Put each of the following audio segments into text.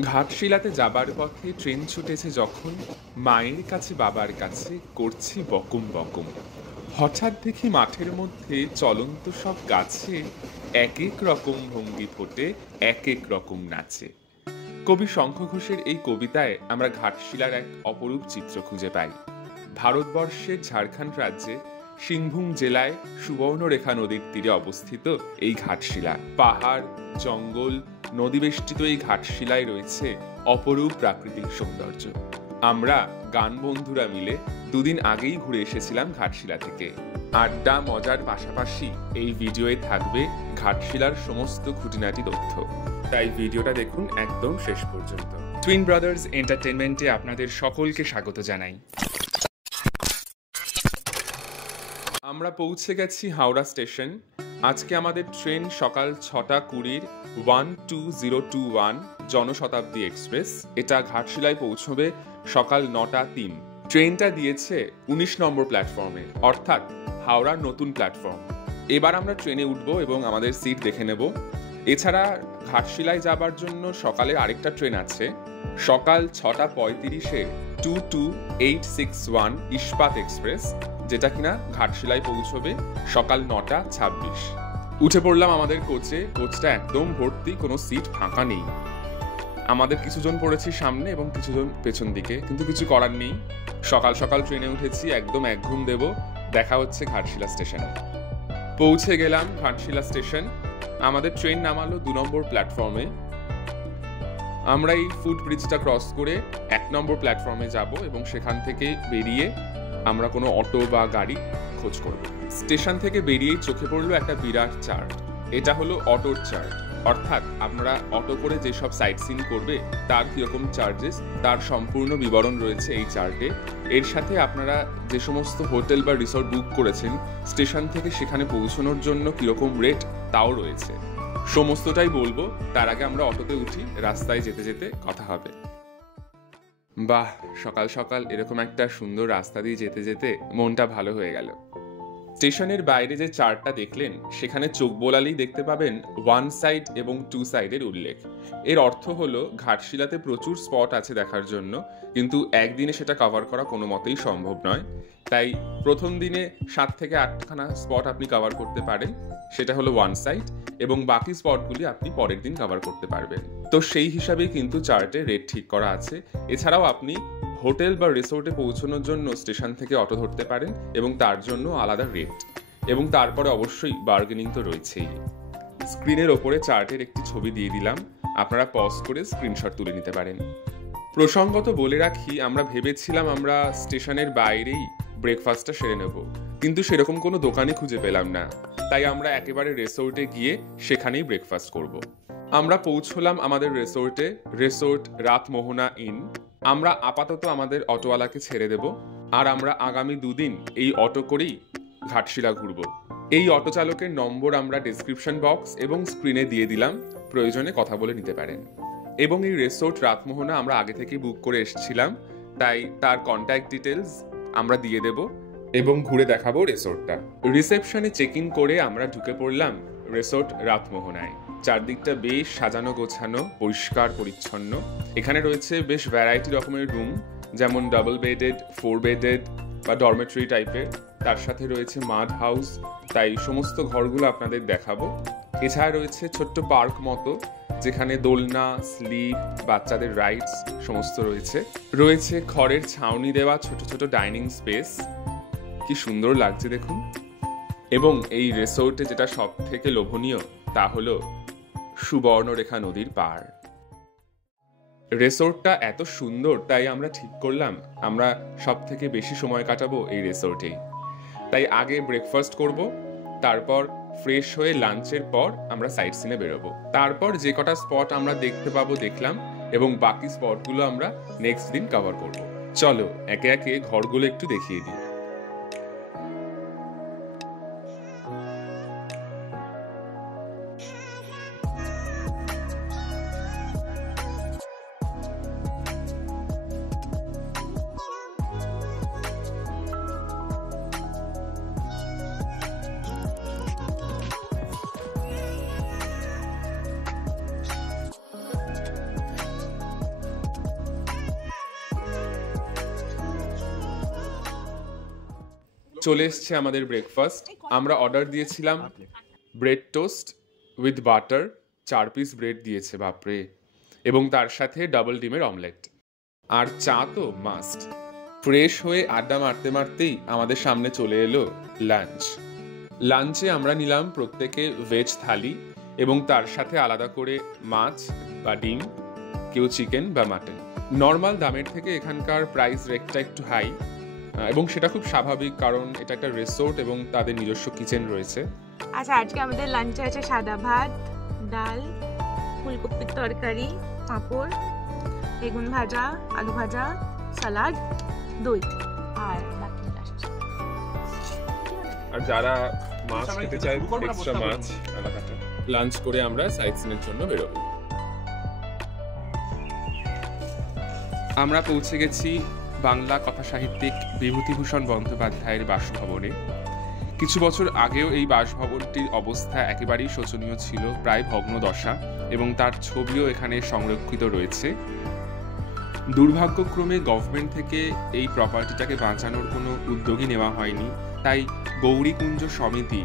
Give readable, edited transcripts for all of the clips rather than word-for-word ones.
ঘাটশিলাতে যাবার পথে ট্রেন ছুটেছে যখন, মায়ের কাছে বাবার কাছে করছি বকুম বকুম। হঠাৎ দেখি মাঠের মধ্যে চলন্ত সব গাছে এক এক রকম ভঙ্গি ফোটে, এক এক রকম নাচে। কবি শঙ্খ ঘোষের এই কবিতায় আমরা ঘাটশিলার এক অপরূপ চিত্র খুঁজে পাই। ভারতবর্ষের ঝাড়খণ্ড রাজ্যে সিংভূম জেলায় সুবর্ণরেখা নদীর তীরে অবস্থিত এই ঘাটশিলা। পাহাড়, জঙ্গল, নদীবেষ্টিত এই ঘাটশিলায় রয়েছে অপরূপ প্রাকৃতিক সৌন্দর্য। আমরা গান বন্ধুরা মিলে দুদিন আগেই ঘুরে এসেছিলাম ঘাটশিলা থেকে। আড্ডা মজার পাশাপাশি এই ভিডিওয়ে থাকবে ঘাটশিলার সমস্ত খুঁটিনাটি তথ্য, তাই ভিডিওটা দেখুন একদম শেষ পর্যন্ত। টুইন ব্রাদার্স এন্টারটেনমেন্টে আপনাদের সকলকে স্বাগত জানাই। আমরা পৌঁছে গেছি হাওড়া স্টেশন। আজকে আমাদের ট্রেন সকাল 6:20 12021 জনশতাব্দী এক্সপ্রেস। এটা ঘাটশিলায় পৌঁছবে সকাল 9:03। ট্রেনটা দিয়েছে 19 নম্বর প্ল্যাটফর্মে, অর্থাৎ হাওড়ার নতুন প্ল্যাটফর্ম। এবার আমরা ট্রেনে উঠব এবং আমাদের সিট দেখে নেব। এছাড়া ঘাটশিলায় যাবার জন্য সকালের আরেকটা ট্রেন আছে সকাল 6:35 22861 ইস্পাত এক্সপ্রেস, যেটা কিনা ঘাটশিলায় পৌঁছবে সকাল 9:26। উঠে পড়লাম আমাদের কোচে। কোচটা একদম ভর্তি, কোনো সিট ফাঁকা নেই। আমাদের কিছুজন পড়েছি সামনে এবং কিছুজন পেছন দিকে, কিন্তু কিছু করার নেই। সকাল সকাল ট্রেনে উঠেছি, একদম এক ঘুম দেব। দেখা হচ্ছে ঘাটশিলা স্টেশনে। পৌঁছে গেলাম ঘাটশিলা স্টেশন। আমাদের ট্রেন নামালো 2 নম্বর প্ল্যাটফর্মে। আমরা এই ফুট ব্রিজটা ক্রস করে 1 নম্বর প্ল্যাটফর্মে যাব এবং সেখান থেকে বেরিয়ে আমরা কোনো অটো বা গাড়ি খোঁজ করব। স্টেশন থেকে বেরিয়েই চোখে পড়লো একটা বিরাট চার্ট। এটা হলো অটোর চার্ট, অর্থাৎ আপনারা অটো করে যেসব সাইট সিন করবে তার কীরকম চার্জেস তার সম্পূর্ণ বিবরণ রয়েছে এই চার্টে। এর সাথে আপনারা যে সমস্ত হোটেল বা রিসর্ট বুক করেছেন স্টেশন থেকে সেখানে পৌঁছানোর জন্য কীরকম রেট তাও রয়েছে। সমস্তটাই বলবো, তার আগে আমরা অটোতে উঠি, রাস্তায় যেতে যেতে কথা হবে। বাহ, সকাল সকাল এরকম একটা সুন্দর রাস্তা দিয়ে যেতে যেতে মনটা ভালো হয়ে গেল। স্টেশনের বাইরে যে চার্টটা দেখলেন সেখানে চোখ বোলালেই দেখতে পাবেন 1 সাইড এবং 2 সাইডের উল্লেখ। এর অর্থ হলো ঘাটশিলাতে প্রচুর স্পট আছে দেখার জন্য, কিন্তু একদিনে সেটা কভার করা কোনো মতেই সম্ভব নয়। তাই প্রথম দিনে 7 থেকে 8খানা স্পট আপনি কভার করতে পারেন, সেটা হলো 1 সাইড, এবং বাকি স্পটগুলি আপনি পরের দিন কভার করতে পারবেন। তো সেই হিসাবেই কিন্তু চার্টে রেট ঠিক করা আছে। এছাড়াও আপনি হোটেল বা রিসোর্টে পৌঁছানোর জন্য স্টেশন থেকে অটো ধরতে পারেন এবং তার জন্য আলাদা রেট, এবং তারপরে অবশ্যই বার্গেনিং তো রয়েছেই। স্ক্রিনের ওপরে চার্টের একটি ছবি দিয়ে দিলাম, আপনারা পজ করে স্ক্রিনশট তুলে নিতে পারেন। প্রসঙ্গত বলে রাখি, আমরা ভেবেছিলাম আমরা স্টেশনের বাইরেই ব্রেকফাস্টটা সেরে নেব, কিন্তু সেরকম কোনো দোকানই খুঁজে পেলাম না। তাই আমরা একেবারে রিসোর্টে গিয়ে সেখানেই ব্রেকফাস্ট করব। আমরা পৌঁছলাম আমাদের রিসোর্টে, রিসোর্ট রাতমোহনা ইন। আমরা আপাতত আমাদের অটোওয়ালাকে ছেড়ে দেব, আর আমরা আগামী 2 দিন এই অটো করেই ঘাটশিলা ঘুরব। এই অটো চালকের নম্বর আমরা ডেসক্রিপশন বক্স এবং স্ক্রিনে দিয়ে দিলাম, প্রয়োজনে কথা বলে নিতে পারেন। এবং এই রিসোর্ট রাতমোহনা আমরা আগে থেকে বুক করে এসেছিলাম, তাই তার কন্ট্যাক্ট ডিটেলস আমরা দিয়ে দেব এবং ঘুরে দেখাবো রিসোর্টটা। রিসেপশনে চেক ইন করে আমরা ঢুকে পড়লাম রিসোর্ট রাতমোহনায়। চারদিকটা বেশ সাজানো গোছানো, পরিষ্কার পরিচ্ছন্ন। এখানে রয়েছে বেশ ভ্যারাইটি রকমের রুম, যেমন ডাবল বেডেড, 4 বেডেড বা ডরমেটরি টাইপের। তার সাথে রয়েছে মাড হাউস, তাই সমস্ত ঘরগুলো আপনাদের দেখাবো। এছাড়া রয়েছে ছোট্ট পার্ক মতো, যেখানে দোলনা, স্লিপ, বাচ্চাদের রাইডস সমস্ত রয়েছে। রয়েছে খড়ের ছাউনি দেওয়া ছোট ছোট ডাইনিং স্পেস, কি সুন্দর লাগছে দেখুন। এবং এই রিসোর্টে যেটা সব থেকে লোভনীয় তা হলো সুবর্ণরেখা নদীর পাড়। রিসোর্টটা এত সুন্দর, তাই আমরা ঠিক করলাম আমরা সব থেকে বেশি সময় কাটাবো এই রিসোর্টেই। তাই আগে ব্রেকফাস্ট করব, তারপর ফ্রেশ হয়ে লাঞ্চের পর আমরা সাইট সিনে বেরোবো। তারপর যে কটা স্পট আমরা দেখতে পাবো দেখলাম, এবং বাকি স্পটগুলো আমরা নেক্সট দিন কভার করব। চলো একে একে ঘরগুলো একটু দেখিয়ে দিই। চলে এসছে আমাদের ব্রেকফাস্ট। আমরা অর্ডার দিয়েছিলাম bread toast with butter, 4 piece bread দিয়েছে, বাপরে, এবং তার সাথে ডাবল ডিমের অমলেট। আর চা তো মাস্ট। ফ্রেশ হয়ে আড্ডা মারতে মারতেই আমাদের সামনে চলে এলো লাঞ্চে আমরা নিলাম প্রত্যেকে ভেজ থালি এবং তার সাথে আলাদা করে মাছ বা ডিম, কেউ চিকেন বা মাটন। নর্মাল দামের থেকে এখানকার প্রাইস রেটটা একটু হাই, এবং সেটা খুব স্বাভাবিক, কারণ এটা একটা রিসোর্ট এবং তাদের নিজস্ব কিচেন রয়েছে। আচ্ছা, আজকে আমাদের লাঞ্চে আছে সাদা ভাত, ডাল, ফুলকপির তরকারি, পাঁপড়, বেগুন ভাজা, আলু ভাজা, সালাড, দই আর আর যারা মাছ খেতে চায় এক্সট্রা মাছ আলাদা। লাঞ্চ করে আমরা সাইট সিনের জন্য বেরোবো। আমরা পৌঁছে গেছি বাংলা কথা সাহিত্যিক বিভূতিভূষণ বন্দ্যোপাধ্যায়ের বাসভবনে। কিছু বছর আগেও এই বাসভবনটির অবস্থা একেবারেই শোচনীয় ছিল, প্রায় ভগ্নদশা, এবং তার ছবিও এখানে সংরক্ষিত রয়েছে। দুর্ভাগ্যক্রমে গভর্নমেন্ট থেকে এই প্রপার্টিটাকে বাঁচানোর কোনো উদ্যোগই নেওয়া হয়নি, তাই গৌরীকুঞ্জ সমিতি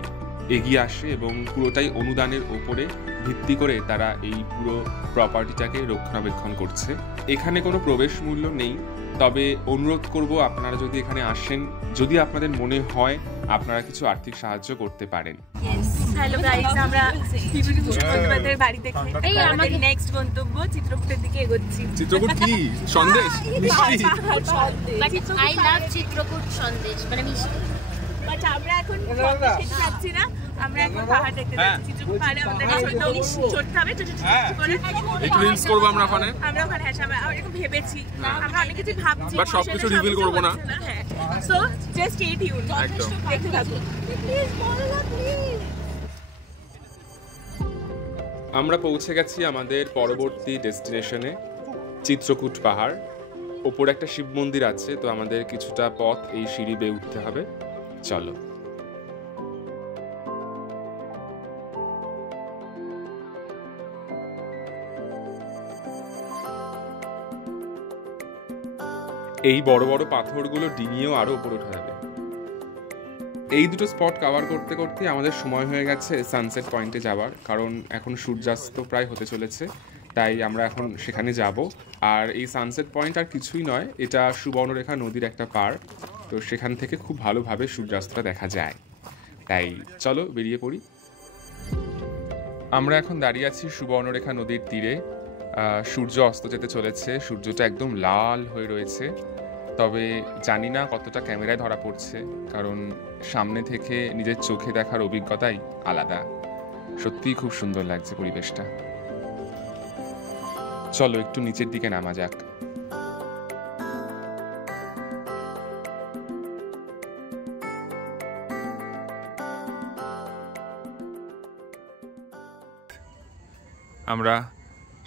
এগিয়ে আসে এবং পুরোটাই অনুদানের ওপরে ভিত্তি করে তারা এই পুরো প্রপার্টিটাকে রক্ষণাবেক্ষণ করছে। এখানে কোনো প্রবেশ মূল্য নেই, তবে অনুরোধ করব আপনারা যদি এখানে আসেন, যদি আপনাদের মনে হয় আপনারা কিছু আর্থিক সাহায্য করতে পারেন। হ্যালো গাইস, আমরা বিভূতিভূষণ বন্দ্যোপাধ্যায়ের বাড়ি দেখে আমাদের নেক্সট গন্তব্য চিত্রকূটের দিকে এগোচ্ছি। চিত্রকূট কি সন্দেশ মিষ্টি? আই লাভ চিত্রকূট সন্দেশ, মানে মিষ্টি। বাট আমরা এখন সন্দেশ খেতে যাচ্ছি না, আমরা এখন পাহাড় দেখতে যাচ্ছি। চিত্রকূট পাহাড়ে আমাদের চড়তে হবে, একটু রিলস করব আমরা ওখানে। আমরা ওখানে আমরা এখন ভেবেছি, আমরা অনেক কিছু ভাবছি, বাট সবকিছু রিভিল করব না। সো জাস্ট স্টে টিউন, দেখতে থাকুন। প্লিজ বলো না প্লিজ। আমরা পৌঁছে গেছি আমাদের পরবর্তী ডেস্টিনেশনে, চিত্রকূট পাহাড়। ওপরে একটা শিব মন্দির আছে, তো আমাদের কিছুটা পথ এই সিঁড়ি বেয়ে উঠতে হবে। চলো। এই বড় বড় পাথরগুলো ডিঙিয়েও আরো উপরে উঠা যাবে। এই দুটো স্পট কভার করতে করতে আমাদের সময় হয়ে গেছে সানসেট পয়েন্টে যাওয়ার, কারণ এখন সূর্যাস্ত প্রায় হতে চলেছে, তাই আমরা এখন সেখানে যাব। আর এই সানসেট পয়েন্ট আর কিছুই নয়, এটা সুবর্ণরেখা নদীর একটা পার, তো সেখান থেকে খুব ভালোভাবে সূর্যাস্তটা দেখা যায়। তাই চলো বেরিয়ে পড়ি। আমরা এখন দাঁড়িয়ে আছি সুবর্ণরেখা নদীর তীরে। সূর্য অস্ত যেতে চলেছে, সূর্যটা একদম লাল হয়ে রয়েছে, তবে জানি না কতটা ক্যামেরায় ধরা পড়ছে, কারণ সামনে থেকে নিজের চোখে দেখার অভিজ্ঞতাই আলাদা। সত্যিই খুব সুন্দর লাগছে পরিবেশটা। চলো একটু নিচের দিকে নামা যাক। আমরা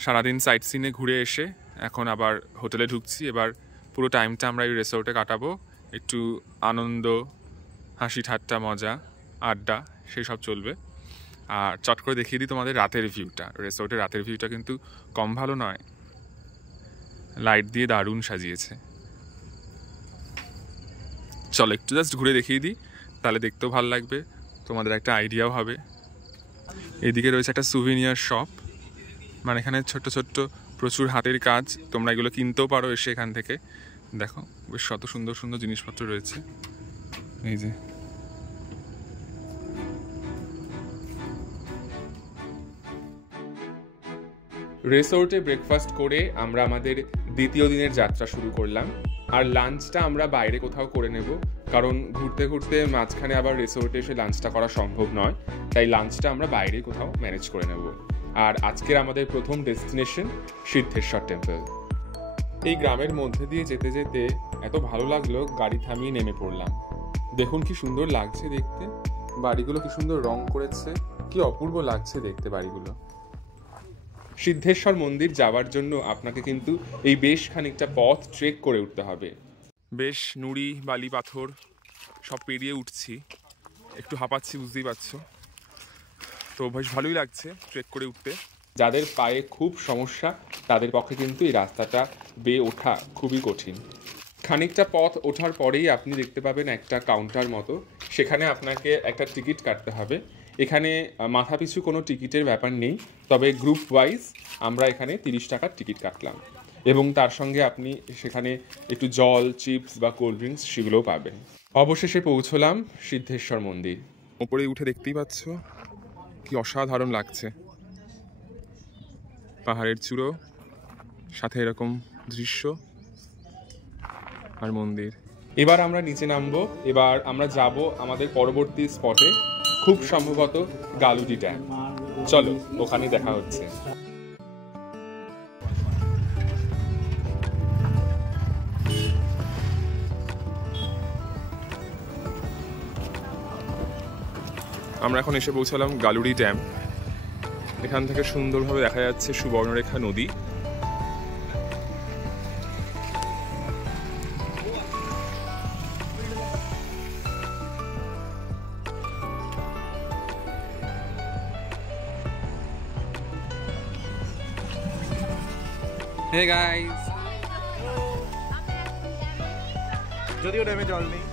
সারাদিন সাইট সিনে ঘুরে এসে এখন আবার হোটেলে ঢুকছি। এবার পুরো টাইমটা আমরা এই রিসোর্টে কাটাবো, একটু আনন্দ, হাসি ঠাট্টা, মজা, আড্ডা সেই সব চলবে। আর চট করে দেখিয়ে দিই তোমাদের রাতের ভিউটা। রিসোর্টের রাতের ভিউটা কিন্তু কম ভালো নয়, লাইট দিয়ে দারুণ সাজিয়েছে। চলো একটু জাস্ট ঘুরে দেখিয়ে দিই, তাহলে দেখতেও ভালো লাগবে, তোমাদের একটা আইডিয়াও হবে। এইদিকে রয়েছে একটা সুভিনিয়ার শপ, মানে এখানে ছোট্ট ছোট্ট প্রচুর হাতের কাজ, তোমরা এগুলো কিনতেও পারো এসে এখান থেকে। দেখো বেশ কত সুন্দর সুন্দর জিনিসপত্র রয়েছে। এই যে রিসোর্টে ব্রেকফাস্ট করে আমরা আমাদের দ্বিতীয় দিনের যাত্রা শুরু করলাম। আর লাঞ্চটা আমরা বাইরে কোথাও করে নেব, কারণ ঘুরতে ঘুরতে মাঝখানে আবার রিসোর্টে এসে লাঞ্চটা করা সম্ভব নয়, তাই লাঞ্চটা আমরা বাইরে কোথাও ম্যানেজ করে নেব। আর আজকের আমাদের প্রথম ডেস্টিনেশন সিদ্ধেশ্বর টেম্পল। এই গ্রামের মধ্যে দিয়ে যেতে যেতে এত ভালো লাগলো, গাড়ি থামিয়ে নেমে পড়লাম। দেখুন কি সুন্দর লাগছে দেখতে, বাড়িগুলো কি সুন্দর রং করেছে, কি অপূর্ব লাগছে দেখতে বাড়িগুলো। সিদ্ধেশ্বর মন্দির যাওয়ার জন্য আপনাকে কিন্তু এই বেশ খানিকটা পথ ট্রেক করে উঠতে হবে। বেশ নুড়ি বালি পাথর সব পেরিয়ে উঠছি, একটু হাঁপাচ্ছি বুঝতেই পারছো, তো বেশ ভালোই লাগছে ট্রেক করে উঠতে। যাদের পায়ে খুব সমস্যা তাদের পক্ষে কিন্তু এই রাস্তাটা বেয়ে ওঠা খুবই কঠিন। খানিকটা পথ ওঠার পরেই আপনি দেখতে পাবেন একটা কাউন্টার মতো, সেখানে আপনাকে একটা টিকিট কাটতে হবে। এখানে মাথাপিছু কোনো টিকিটের ব্যাপার নেই, তবে গ্রুপ ওয়াইজ আমরা এখানে 30 টাকার টিকিট কাটলাম এবং তার সঙ্গে আপনি সেখানে একটু জল, চিপস বা কোল্ড ড্রিঙ্কস সেগুলোও পাবেন। অবশেষে পৌঁছলাম সিদ্ধেশ্বর মন্দির। ওপরে উঠে দেখতেই পাচ্ছ কি অসাধারণ লাগছে, পাহাড়ের চূড়ো, সাথে এরকম দৃশ্য আর মন্দির। এবার আমরা নিচে নামবো, এবার আমরা যাব আমাদের পরবর্তী স্পটে, খুব সম্ভবত গালুডি ড্যাম। চলো ওখানে দেখা হচ্ছে। আমরা এখন এসে পৌঁছালাম গালুডি ড্যাম। এখান থেকে সুন্দরভাবে দেখা যাচ্ছে সুবর্ণরেখা নদী। Hey guys! যদিও ড্যামে জল নেই।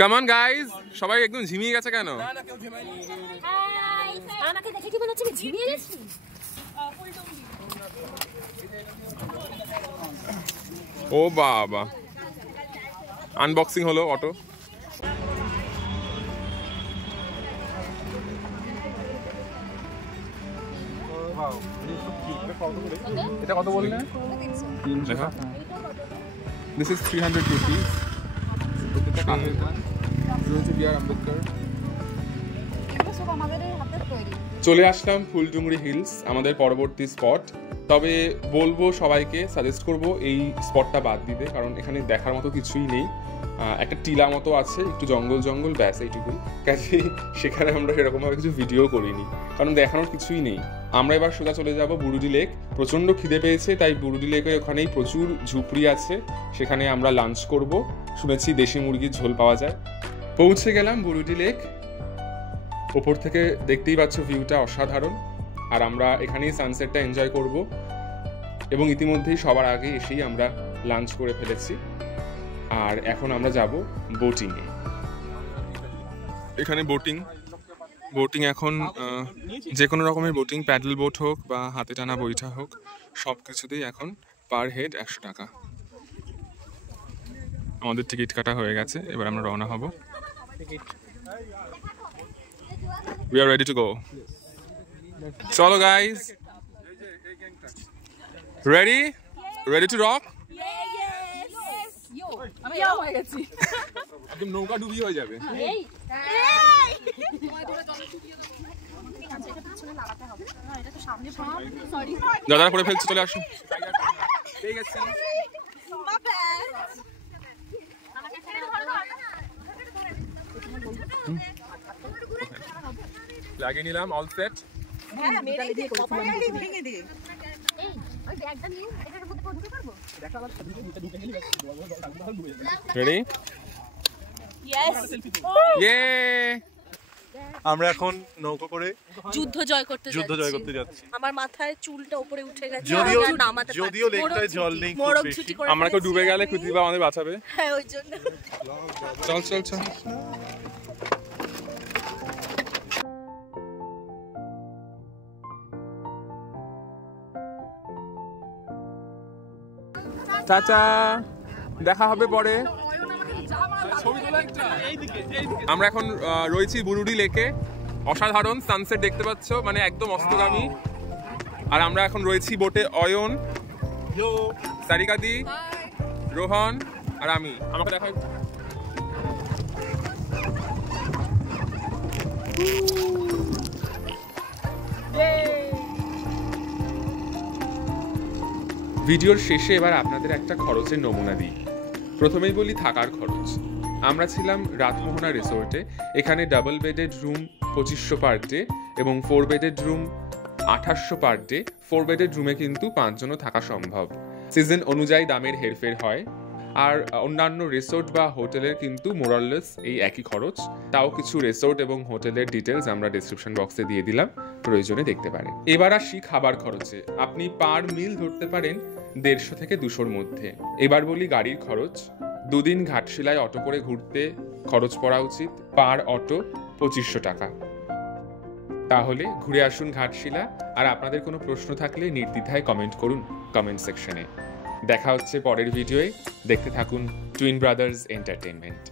Come on guys! সবাই একদম ঝিমিয়ে গেছে কেন? আমাকে দেখে কি মনে হচ্ছে ঝিমিয়ে গেছি? ও বাবা, আনবক্সিং হলো অটো। এটা কত বললেন? This is 300 rupees. চলে আসলাম ফুলডুঙরি হিলস, আমাদের পরবর্তী স্পট। তবে বলবো সবাইকে, সাজেস্ট করব এই স্পটটা বাদ দিতে, কারণ এখানে দেখার মতো কিছুই নেই। একটা টিলা মতো আছে, একটু জঙ্গল জঙ্গল, ব্যাস এইটুকুই। কাজে সেখানে আমরা সেরকমভাবে কিছু ভিডিও করিনি, কারণ দেখানোর কিছুই নেই। আমরা এবার সোজা চলে যাব বুরুডি লেক। প্রচণ্ড খিদে পেয়েছে, তাই বুরুডি লেকে ওখানেই প্রচুর ঝুপড়ি আছে, সেখানে আমরা লাঞ্চ করব। শুনেছি দেশি মুরগির ঝোল পাওয়া যায়। পৌঁছে গেলাম বুরুডি লেক। ওপর থেকে দেখতেই পাচ্ছ ভিউটা অসাধারণ, আর আমরা এখানেই সানসেটটা এনজয় করব। এবং ইতিমধ্যেই সবার আগে এসেই আমরা লাঞ্চ করে ফেলেছি, আর এখন আমরা যাব বোটিংয়ে। এখানে বোটিং এখন যে কোনো রকমের বোটিং, প্যাডেল বোট হোক বা হাতে টানা বইটা হোক, সব কিছুতেই এখন পার হেড 100 টাকা। আমাদের টিকিট কাটা হয়ে গেছে, এবার আমরা রওনা হব। We are ready to go. Chalo guys. Ready? Ready to rock? একদম নৌকা ডুবি হয়ে যাবে। দাদা করে ফেলছে, চলে আসুন। লাগিয়ে নিলাম, অল সেট। রেডি? আমরা এখন নৌকো করে যুদ্ধ জয় করতে যাচ্ছি। আমার মাথায় চুলটা উপরে উঠে গেছে, যদিও লেকটায় জল নেই, আমরা কেউ ডুবে গেলে কুতিবা আমাদের বাঁচাবে। হ্যাঁ, ওই জন্য। চল চল চল। চাচা, দেখা হবে পরে। আমরা এখন রয়েছি বুরুডি লেকে। অসাধারণ সানসেট দেখতে পাচ্ছ, মানে একদম অস্তগামী। আর আমরা এখন রয়েছি বোটে, অয়ন, সারিকাদি, রোহন আর আমি। আমাকে দেখা। ভিডিওর শেষে এবার আপনাদের একটা খরচের নমুনা দিই। প্রথমেই বলি থাকার খরচ। আমরা ছিলাম রাতমোহনা রিসোর্টে। এখানে double bedded room 2500 per day এবং 4 bedded room 2800 per day. 4 bedded রুমে কিন্তু 5 জনও থাকা সম্ভব। সিজন অনুযায়ী দামের হেরফের হয়। আর অন্যান্য রিসোর্ট বা হোটেলের কিন্তু মোরাললেস এই একই খরচ। তাও কিছু রিসোর্ট এবং হোটেলের ডিটেলস আমরা ডেসক্রিপশন বক্সে দিয়ে দিলাম, প্রয়োজনে দেখতে পারেন। এবার আসি খাবার খরচে। আপনি পার মিল ধরতে পারেন 150 থেকে 200-র মধ্যে। এবার বলি গাড়ির খরচ। 2 দিন ঘাটশিলায় অটো করে ঘুরতে খরচ পড়া উচিত পার অটো 2500 টাকা। তাহলে ঘুরে আসুন ঘাটশিলা। আর আপনাদের কোনো প্রশ্ন থাকলে নির্দ্বিধায় কমেন্ট করুন কমেন্ট সেকশনে। দেখা হচ্ছে পরের ভিডিওয়ে। দেখতে থাকুন টুইন ব্রাদার্স এন্টারটেইনমেন্ট।